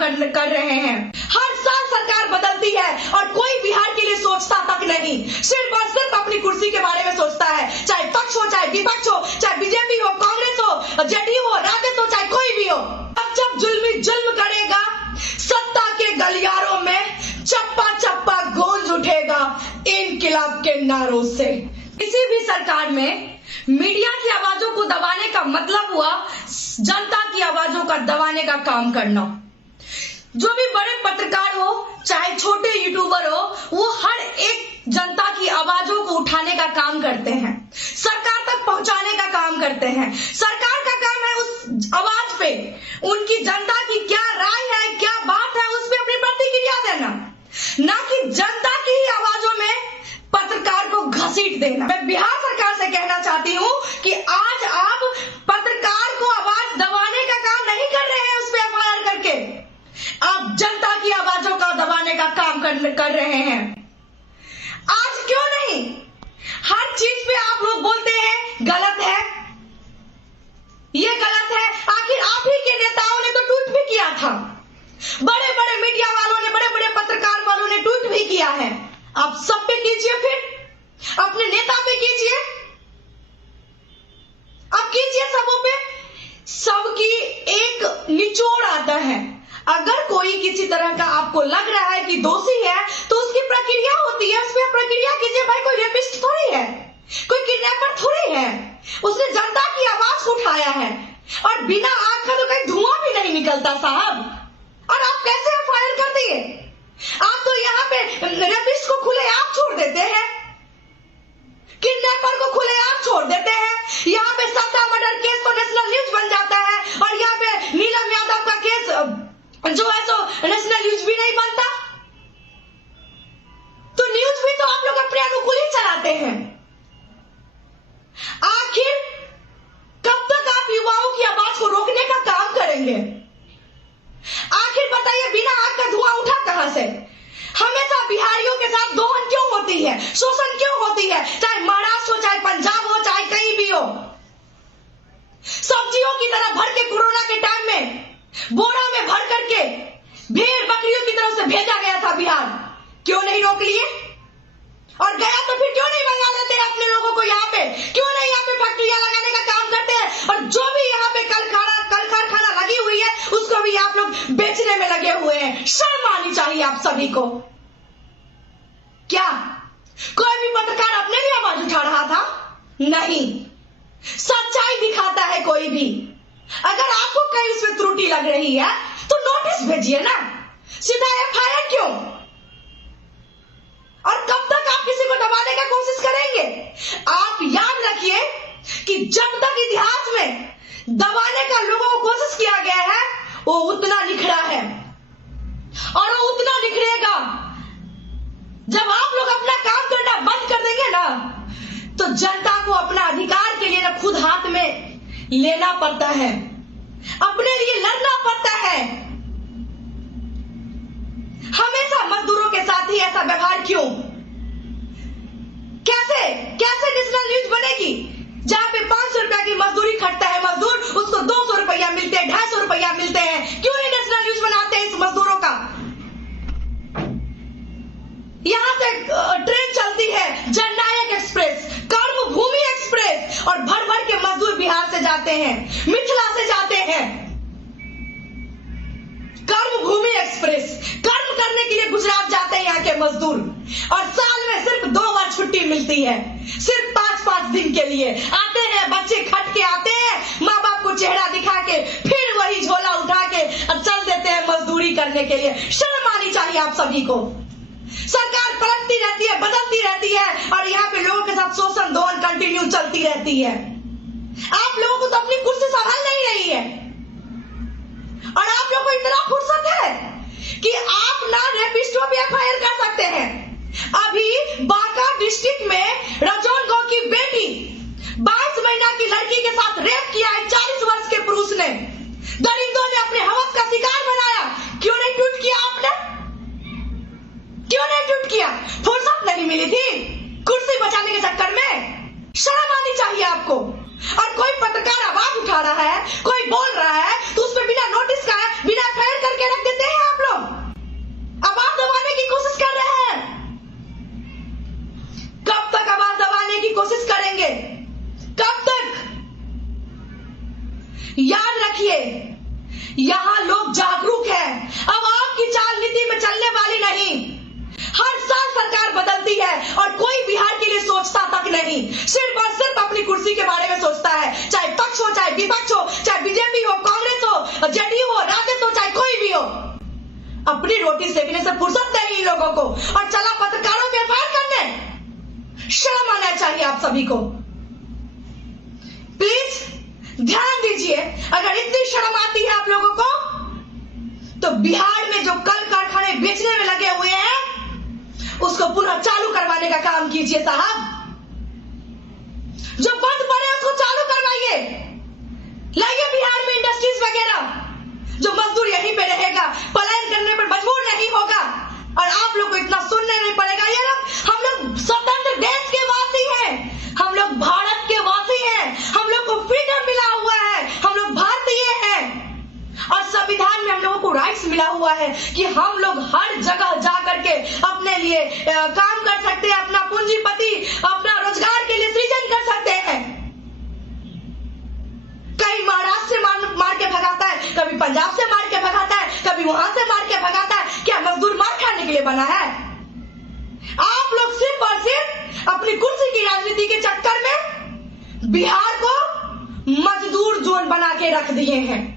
कर रहे हैं। हर साल सरकार बदलती है और कोई बिहार के लिए सोचता तक नहीं, सिर्फ और सिर्फ अपनी कुर्सी के बारे में सोचता है। चाहे पक्ष हो, चाहे विपक्ष हो, चाहे बीजेपी हो, कांग्रेस हो, जेडीयू हो, राजद हो, चाहे कोई भी हो। अब जब जुल्मी जुल्म करेगा, सत्ता के गलियारों में चप्पा चप्पा गूंज उठेगा इनकिलाब के नारों से। किसी भी सरकार में मीडिया की आवाजों को दबाने का मतलब हुआ जनता की आवाजों का दबाने का काम करना। जो भी बड़े पत्रकार हो, चाहे छोटे यूट्यूबर हो, वो हर एक जनता की आवाजों को उठाने का काम करते हैं, सरकार तक पहुंचाने का काम करते हैं। सरकार का काम है उस आवाज पे उनकी जनता की क्या राय है, क्या बात है, उस पर अपनी प्रतिक्रिया देना, ना कि जनता की ही आवाजों में पत्रकार को घसीट देना। मैं बिहार सरकार से कहना चाहती हूं कि आज आप पत्रकार को आवाज दबाने का काम नहीं कर रहे हैं, उस पर एफआईआर करके आप जनता की आवाजों का दबाने का काम कर रहे हैं। आज क्यों नहीं? हर चीज पे आप लोग बोलते हैं गलत है, ये गलत है। आखिर आप ही के नेताओं ने तो ट्वीट भी किया था, बड़े बड़े मीडिया वालों ने, बड़े बड़े पत्रकार वालों ने ट्वीट भी किया है। आप सब पे कीजिए, फिर अपने नेता पे कीजिए, आप कीजिए सबों पे। सबकी एक निचोड़ आता है। अगर कोई किसी तरह का आपको लग रहा है कि दोषी है तो उसकी प्रक्रिया होती है, उस पर प्रक्रिया कीजिए। भाई कोई रेपिस्ट थोड़ी है, कोई किडनैपर थोड़ी है, उसने जनता की आवाज उठाया है और बिना आग का तो कहीं धुआं भी नहीं निकलता साहब। और आप कैसे एफआईआर कर दिए? आप तो यहाँ पे रेपिस्ट को खुलेआम छोड़ देते हैं, किडनैपर को खुलेआम छोड़ देते हैं। यहाँ पे सत्ता मर्डर केस तो नेशनल न्यूज बन जाता है और यहाँ पे नीलम यादव का केस जो है सो नेशनल न्यूज भी नहीं बनता। तो न्यूज भी तो आप लोग अपने अनुकूल ही चलाते हैं। आखिर कब तक आप युवाओं की आवाज को रोकने का काम करेंगे? आखिर बताइए, बिना आग का धुआं उठा कहां से? हमेशा बिहारियों के साथ दोहन क्यों होती है, शोषण क्यों होती है? चाहे महाराष्ट्र हो, चाहे पंजाब हो, चाहे कहीं भी हो। सब्जियों की तरह भर के कोरोना के टाइम में बोरा में भर करके भेड़ बकरियों की तरफ से भेजा गया था बिहार, क्यों नहीं रोक लिए? और गया तो फिर क्यों नहीं मंगा लेते अपने लोगों को? यहाँ पे क्यों नहीं यहाँ पे फैक्ट्रियां लगाने का काम करते हैं? और जो भी यहाँ पे कल कारखाना लगी हुई है उसको भी आप लोग बेचने में लगे हुए हैं। शर्म आनी चाहिए आप सभी को। क्या कोई भी पत्रकार अपने लिए आवाज उठा रहा था? नहीं, सच्चाई दिखाता है कोई भी। अगर आपको कहीं उसमें त्रुटि लग रही है तो नोटिस भेजिए ना, सीधा एफआईआर क्यों? और कब तक आप किसी को दबाने का कोशिश करेंगे? आप याद रखिए कि जब तक इतिहास में दबाने का लोगों को कोशिश किया गया है वो उतना निखरा है और वो उतना निखरेगा। जब आप लोग अपना काम करना बंद कर देंगे ना तो जनता को अपना अधिकार के लिए ना खुद हाथ में लेना पड़ता है, अपने लिए लड़ना पड़ता है। हमेशा मजदूरों के साथ ही ऐसा व्यवहार क्यों? कैसे नेशनल न्यूज बनेगी जहां पे 500 रुपया की मजदूरी खटता है मजदूर, उसको 200 रुपया मिलते हैं, 250 रुपया मिलते हैं? क्यों नहीं नेशनल न्यूज बनाते हैं इस मजदूरों का? यहां से ट्रेन चलती है जननायक एक्सप्रेस, कर्मभूमि एक्सप्रेस, और भर भर के मजदूर बिहार से जाते हैं, मिथिला से जाते हैं। कर्मभूमि एक्सप्रेस कर्म करने के लिए गुजरात जाते हैं यहाँ के मजदूर, और साल में सिर्फ 2 बार छुट्टी मिलती है, सिर्फ 5-5 दिन के लिए आते हैं। बच्चे खट के आते हैं, माँ बाप को चेहरा दिखा के फिर वही झोला उठा के और चल देते हैं मजदूरी करने के लिए। शर्म आनी चाहिए आप सभी को। सरकार पलटती रहती है, बदलती रहती है और यहाँ पे लोगों के साथ शोषण दोहन कंटिन्यू चलती रहती है। आप लोगों को तो अपनी कुर्सी संभाल नहीं रही है और आप लोगों को इतना फुर्सत है कि आप ना रेपिस्टों पे एफआईआर कर सकते हैं। अभी बांका डिस्ट्रिक्ट में रजौन गांव की बेटी 22 महीना की लड़की के साथ रेप किया है 40 वर्ष के पुरुष ने। दरिंदों ने अपने हवस का शिकार बनाया। क्यों नहीं ट्वीट किया आपने? क्यों नहीं ट्वीट किया? फुर्सत नहीं मिली थी कुर्सी बचाने के चक्कर में? शर्म आनी चाहिए आपको। और कोई पत्रकार आवाज उठा रहा है, कोई बोल रहा है तो उस पर बिना नोटिस का, बिना एफआईआर करके रख देते हैं। देखिए, यहाँ लोग जागरूक हैं। अब आपकी चाल नीति में चलने वाली नहीं। हर साल सरकार बदलती है और कोई बिहार के लिए सोचता तक नहीं, सिर्फ और सिर्फ अपनी कुर्सी के बारे में सोचता है। चाहे पक्ष हो, चाहे विपक्ष हो, चाहे बीजेपी हो, कांग्रेस हो, जेडीयू हो, राजद हो, चाहे कोई भी हो, अपनी रोटी सेकने से फुर्सत नहीं इन लोगों को। और चला पत्रकारों पे फायर करने, शर्म आना चाहिए आप सभी को। प्लीज ध्यान दीजिए, अगर इतनी शर्म आती है आप लोगों को, तो बिहार में जो कल कारखाने बेचने में लगे हुए हैं उसको पुनः चालू करवाने का काम कीजिए साहब। जो बंद पड़े उसको चालू करवाइए, लाइए बिहार में इंडस्ट्रीज वगैरह, जो मजदूर यहीं पे रहेगा, पलायन करने पर मजबूर नहीं होगा। और आप लोग को इतना सुनने नहीं पड़ेगा। ये लोग, हम लोग स्वतंत्र देश के वासी हैं, हम लोग भारत के वासी हैं, हम लोग को फ्रीडम मिला हुआ है, हम लोग भारतीय हैं और संविधान में हम लोगों को राइट्स मिला हुआ है कि हम लोग हर जगह जा करके अपने लिए काम कर सकते हैं, अपना पूंजीपति, अपना रोजगार के लिए सृजन कर सकते हैं। कहीं महाराष्ट्र से मार के भगाता है, कभी पंजाब से मार के भगाता है, कभी वहां से मार के भगाता है। क्या मजदूर मार खाने के लिए बना है? आप लोग सिर्फ और सिर्फ अपनी कुर्सी की राजनीति के चक्कर में बिहार को मजदूर जोन बना के रख दिए हैं।